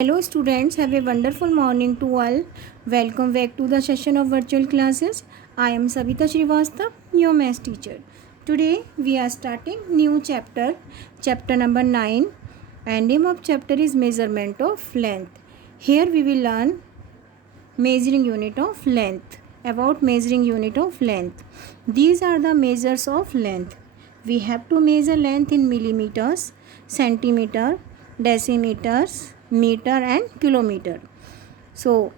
Hello students, have a wonderful morning to all. Welcome back to the session of virtual classes. I am Savita Srivastava, your math teacher. Today we are starting new chapter number 9, and name of chapter is measurement of length. Here we will learn measuring unit of length. About measuring unit of length. These are the measures of length. We have to measure length in millimeters, centimeter, decimeters, meter and kilometer. So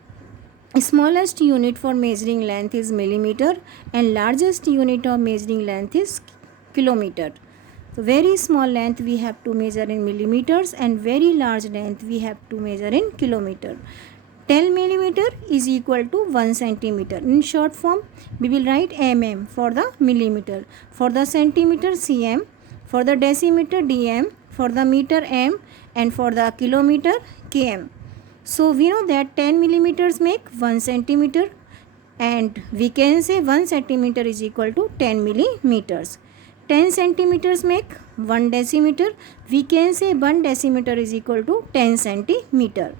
smallest unit for measuring length is millimeter and largest unit of measuring length is kilometer. So very small length we have to measure in millimeters and very large length we have to measure in kilometer. 10 millimeter is equal to 1 centimeter. In short form, we will write mm for the millimeter, for the centimeter cm, for the decimeter dm, for the meter m, and for the kilometer km. So we know that 10 millimeters make 1 centimeter, and we can say 1 centimeter is equal to 10 millimeters. 10 centimeters make 1 decimeter. We can say 1 decimeter is equal to 10 centimeter.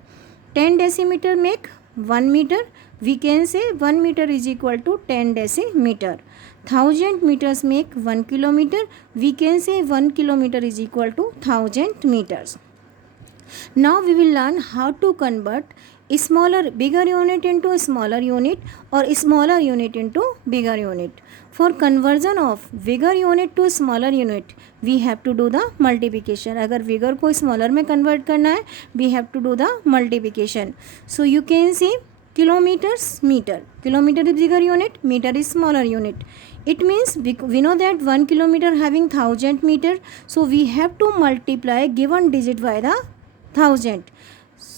10 decimeter make 1 meter. We can say 1 meter is equal to 10 decimeter. 1000 meters make 1 kilometer. We can say 1 kilometer is equal to 1000 meters. Now we will learn how to convert bigger unit into a smaller unit or smaller unit into bigger unit. For conversion of bigger unit to smaller unit, we have to do the multiplication. अगर bigger को smaller में convert करना है, we have to do the multiplication. So you can see kilometers, meter. Kilometer is bigger unit, meter is smaller unit. It means we know that 1 kilometer having 1000 meter, so we have to multiply given digit by the 1000,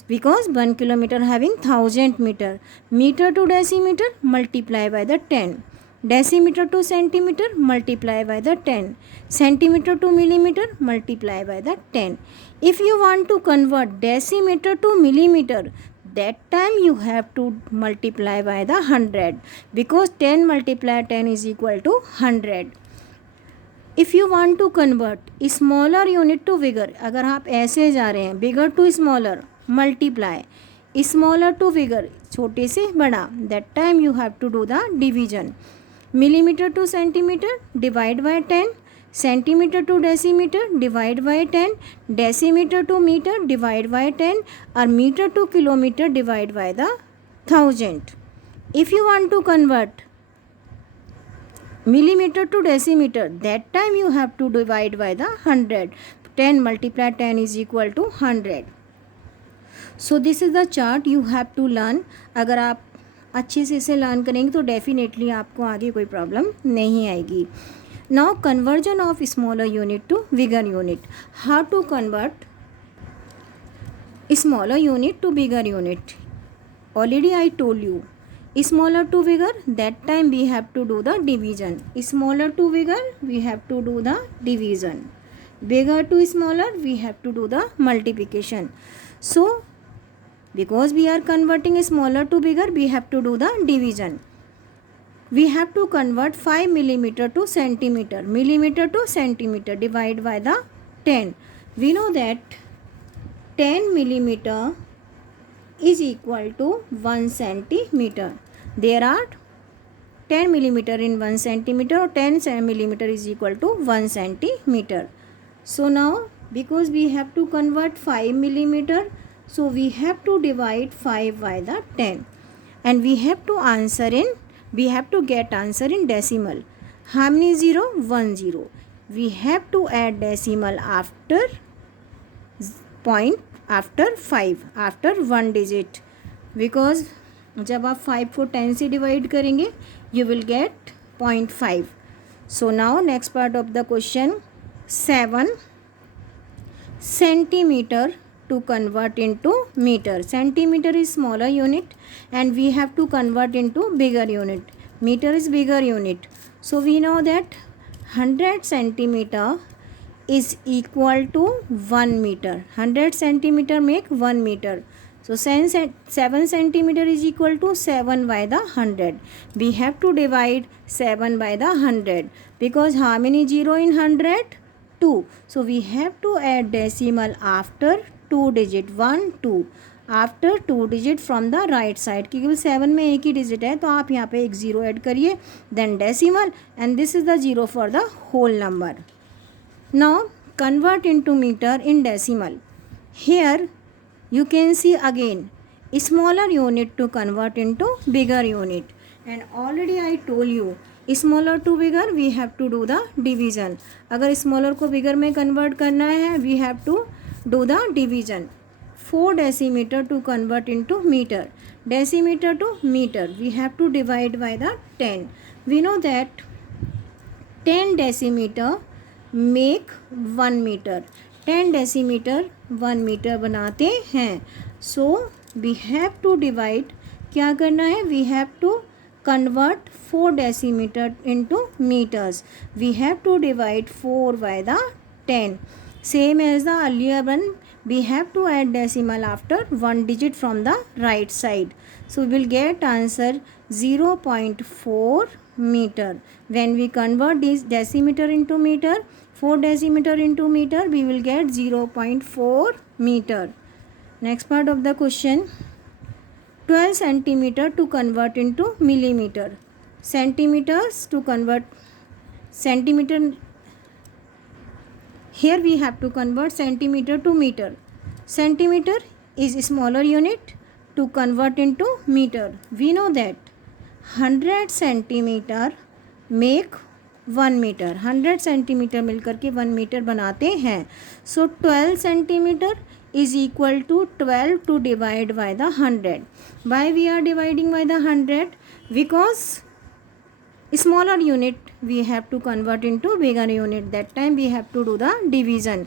because 1 kilometer having 1000 meter. Meter to decimeter multiply by the 10. Decimeter to centimeter multiply by the 10. Centimeter to millimeter multiply by the 10. If you want to convert decimeter to millimeter, that time you have to multiply by the 100, because 10 multiply 10 is equal to 100. If you want to convert smaller unit to bigger, अगर आप ऐसे जा रहे हैं bigger to smaller multiply smaller to bigger, छोटे से बड़ा, that time you have to do the division. Millimetre to centimetre divide by 10, centimetre to decimetre divide by 10, decimetre to metre divide by 10 और metre to kilometre divide by the 1000. If you want to convert millimeter to decimeter, that time you have to divide by the 100. 10 multiply 10 is equal to 100. So this is the chart you have to learn. अगर आप अच्छे से इसे learn करेंगे तो definitely आपको आगे कोई प्रॉब्लम नहीं आएगी. Now conversion of smaller unit to bigger unit. How to convert smaller unit to bigger unit? Already I told you. Smaller to bigger, that time we have to do the division. Smaller to bigger, we have to do the division. Bigger to smaller, we have to do the multiplication. So because we are converting smaller to bigger, we have to do the division. We have to convert 5 millimeter to centimeter. Millimeter to centimeter divide by the 10. We know that 10 millimeter is equal to 1 centimeter. There are 10 millimeter in 1 centimeter, or 10 millimeter is equal to 1 centimeter. So now because we have to convert 5 millimeter, so we have to divide 5 by the 10, and we have to get answer in decimal. How many 0? 1 0. We have to add decimal after point, after 5, after 1 digit, because जब आप 5 को 10 से divide करेंगे you will get 0.5. So now next part of the question. 7 centimetre to convert into meter. Centimeter is smaller unit and we have to convert into bigger unit. Meter is bigger unit. So we know that 100 centimeter is equal to 1 meter. 100 centimeter make 1 meter. So 7 centimeter is equal to 7 by the 100. We have to divide 7 by the 100, because how many 0 in 100? 2. So we have to add decimal after 2 digit, 1 2. After 2 digit from the right side, क्योंकि 7 में एक ही digit है तो आप यहाँ पे एक 0 add करिए, then decimal, and this is the 0 for the whole number. Now convert into meter in decimal. Here you can see again smaller unit to convert into bigger unit, and already I told you smaller to bigger we have to do the division. अगर smaller को bigger में convert करना है we have to do the division. 4 decimeter to convert into meter, decimeter to meter we have to divide by the 10. We know that 10 decimeter make 1 metre, 10 decimetre 1 metre बनाते हैं. So we have to divide, क्या करना है, we have to convert 4 decimetre into metres. We have to divide 4 by the 10. Same as the earlier one, we have to add decimal after 1 digit from the right side. So we will get answer 0.4 meter. When we convert this decimeter into meter, 4 decimeter into meter, we will get 0.4 meter. Next part of the question, 12 centimeter to convert into millimeter. Centimeters to convert centimeter, here we have to convert centimeter to meter. Centimeter is smaller unit to convert into meter. We know that 100 centimeter make 1 metre, 100 centimetre मिलकर के 1 metre बनाते हैं. So 12 centimetre is equal to 12 to divide by the 100. Why we are dividing by the 100? Because smaller unit we have to convert into bigger unit, that time we have to do the division.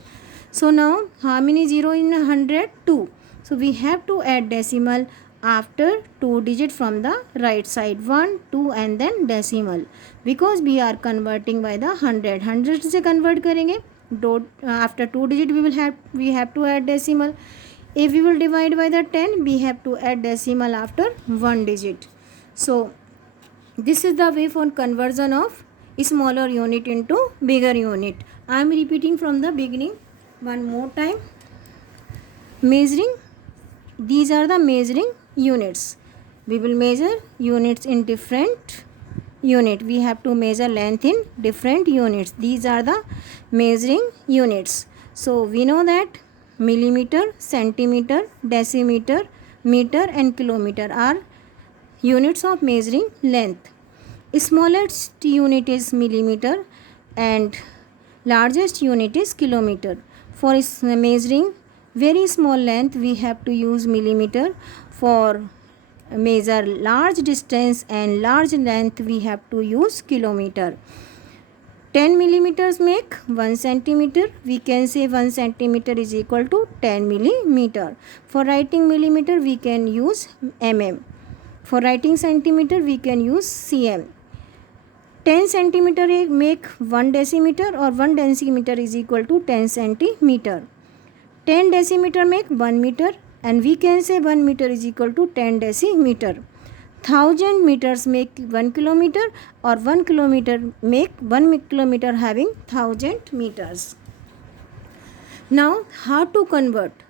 So now how many 0 in 100? 2. So we have to add decimal after 2 digit from the right side, 1 2 and then decimal, because we are converting by the 100 से convert करेंगे. After 2 digit we have to add decimal. If we will divide by the 10, we have to add decimal after 1 digit. So this is the way for conversion of smaller unit into bigger unit. I am repeating from the beginning one more time. Measuring, these are the measuring units. We will measure units in different unit. We have to measure length in different units. These are the measuring units. So we know that millimeter, centimeter, decimeter, meter and kilometer are units of measuring length. Smallest unit is millimeter and largest unit is kilometer. For measuring very small length we have to use millimeter. For measure large distance and large length we have to use kilometer. 10 millimeters make 1 centimeter. We can say 1 centimeter is equal to 10 millimeter. For writing millimeter we can use mm. For writing centimeter we can use cm. 10 centimeter make 1 decimeter or 1 decimeter is equal to 10 centimeter. 10 decimeter make 1 meter and we can say 1 meter is equal to 10 decimeter. 1000 meters make 1 kilometer or 1 kilometer make 1 kilometer having 1000 meters. Now how to convert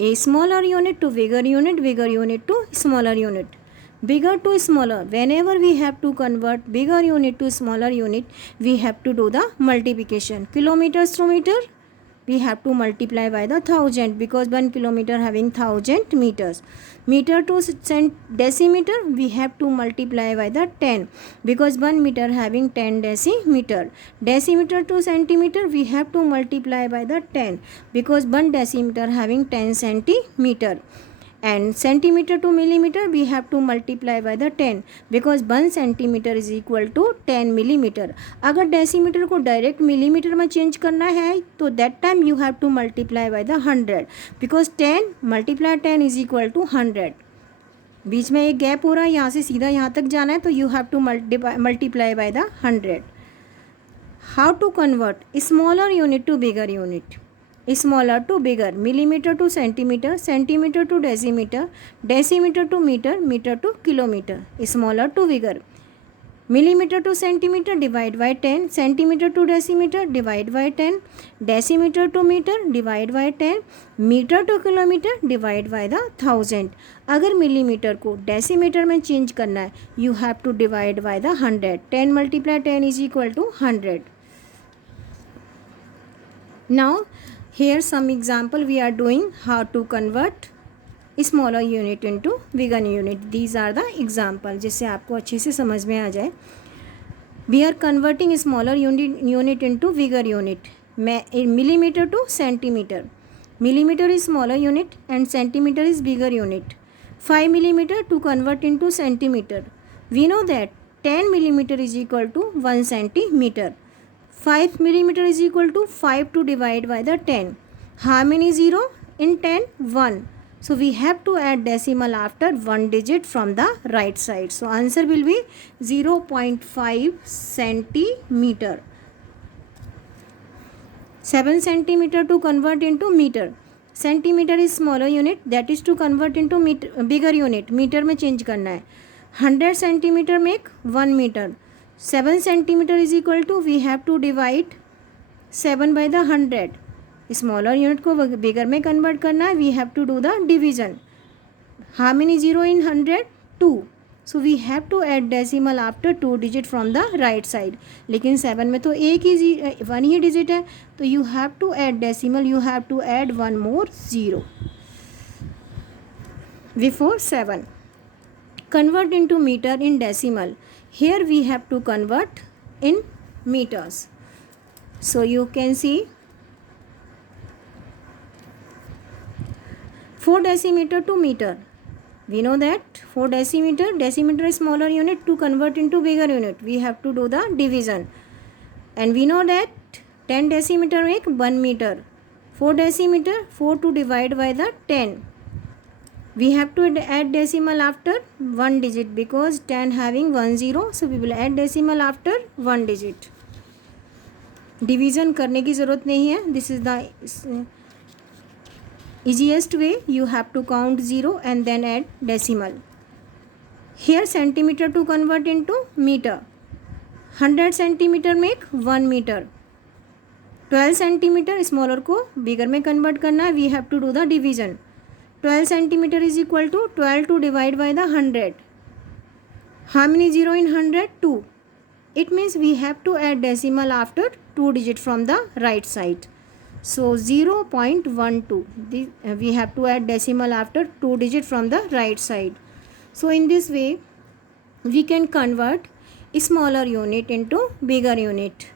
a smaller unit to bigger unit, bigger unit to smaller unit, bigger to smaller. Whenever we have to convert bigger unit to smaller unit, we have to do the multiplication. Kilometers to meter, we have to multiply by the 1000 because 1 kilometer having 1000 meters. Meter to decimeter, we have to multiply by the 10 because 1 meter having 10 decimeter. Decimeter to centimeter, we have to multiply by the 10 because 1 decimeter having 10 centimeter. And centimeter to millimeter, we have to multiply by the 10 because 1 centimeter is equal to 10 millimeter. अगर decimetre को direct millimetre में change करना है तो that time you have to multiply by the 100 because 10 multiply 10 is equal to 100. बीच में एक gap हो रहा है, यहाँ से सीधा यहाँ तक जाना है तो you have to multiply by the 100. How to convert smaller unit to bigger unit. Smaller to bigger, millimeter to centimeter, centimeter to decimeter, decimeter to meter, meter to kilometer. Smaller to bigger. millimeter to centimeter, divide by 10. Centimeter to decimeter, divide by 10. Decimeter to meter, divide by 10. Metre to kilometre, divide by the 1000. अगर millimetre को decimetre में change करना है, you have to divide by the 100. 10 multiply 10 is equal to 100. Now here some example we are doing how to convert smaller unit into bigger unit. These are the example जिससे आपको अच्छे से समझ में आ जाए. We are converting smaller unit into bigger unit. Millimeter to centimeter. Millimeter is smaller unit and centimeter is bigger unit. 5 millimeter to convert into centimeter. We know that 10 millimeter is equal to 1 centimeter. 5 millimeter is equal to 5 to divide by the 10. How many 0 in 10? 1. So we have to add decimal after one digit from the right side. So answer will be 0.5 centimeter. 7 centimeter to convert into meter. Centimeter is smaller unit, that is to convert into meter, bigger unit. Meter में change करना है. 100 centimeter make 1 meter. 7 centimeter is equal to, we have to divide 7 by the 100. Smaller unit को bigger में convert करना है, we have to do the division. How many 0 in 100? 2. So we have to add decimal after 2 digit from the right side. लेकिन 7 में तो एक ही 1 ही digit है, तो you have to add decimal, you have to add 1 more 0 before 7. Convert into meter in decimal. Here we have to convert in meters. So you can see 4 decimeter to meter. We know that 4 decimeter is smaller unit. To convert into bigger unit, we have to do the division. And we know that 10 decimeter make 1 meter. 4 decimeter, 4 to divide by the 10. We have to add decimal after 1 digit because 10 having 1 0. So we will add decimal after 1 digit. Division करने की ज़रूरत नहीं है. This is the easiest way. You have to count 0 and then add decimal. Here centimeter to convert into meter. 100 centimeter make 1 meter. 12 centimeter smaller को bigger में convert करना है. We have to do the division. 12 centimeter is equal to 12 to divide by the 100. How many 0 in 100? 2. It means we have to add decimal after 2 digit from the right side. So 0.12. We have to add decimal after 2 digit from the right side. So in this way we can convert a smaller unit into bigger unit.